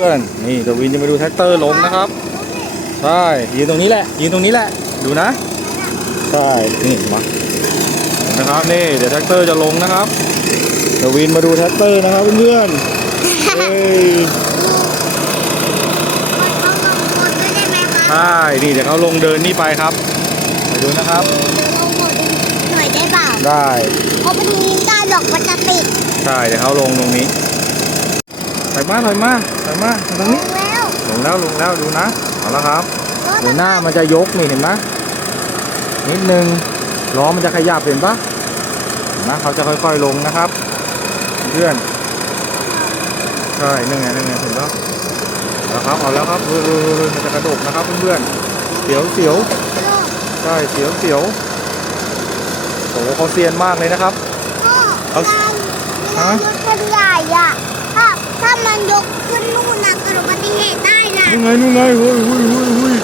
พื่อนนี่เดวินจะมาดูแท็กเตอร์ลงนะครับ ใช่ยืนตรงนี้แหละยืนตรงนี้แหละ ดูนะ ใช่นี่มาเห็นะครับนี่เดี๋ยวแท็กเตอร์จะลงนะครับเดวินมาดูแท็กเตอร์นะครับเพื่อนๆเฮ้ยเขาลงหมดด้วยได้ไหมคะใช่นี่เดี๋ยวเขาลงเดินนี่ไปครับไปดูนะครับเดี๋ยวลงหมดหน่อยได้เปล่าได้เพราะมันยิงได้หรอกมันจะติดใช่เดี๋ยวเขาลงตรงนี้ถ อยมาถอยมาถอยมาตรงลนี้งแล้วลงแล้วลงแล้วดูนะเอาแล้วครับรถเดี๋ยวหน้ามันจะยกนี่เห็นไหมนิดนึงล้อมันจะขยับเห็นปะเห็นไหมเขาจะค่อยๆลงนะครับเพื่อนใช่นึ่งไงนึ่งไงเห็นปะเอาแล้วครับเอาแล้วครับเฮ้ยเฮ้ยเฮ้ยเฮ้ยมันจะกระดกนะครับเพื่อนๆเสียวเสียวใช่เสียวเสียวโอ้โหเขาเซียนมากเลยนะครับพ่อเอาเวลาเวลายกคันใหญ่อะถ้าถ้ามันยกขึ้นนู่นนะเกิดอุบัติเหตุได้นะนี่ไงนี่ไงเฮ้ยเฮ้ยเฮ้ยเฮ้ย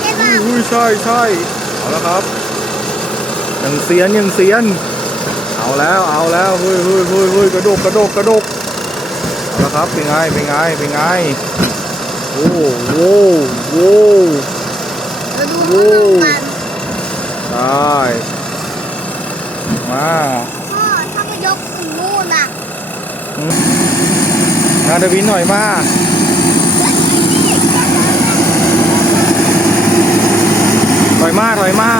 ใช่ป่ะเฮ้ยใช่ใช่เอาแล้วครับยังเซียนยังเซียน เอาแล้วเอาแล้วเฮ้ยเฮ้ยเฮ้ยเฮ้ยกระดกกระดกกระดกเอาละครับเป็นไงเป็นไงเป็นไงโอ้โหโอ้เราดูโอ้เขาลงกันได้มาพ่อถ้ามันยกถึงนู่นอะ งาดวินหน่อยมาถอยมาถอยมา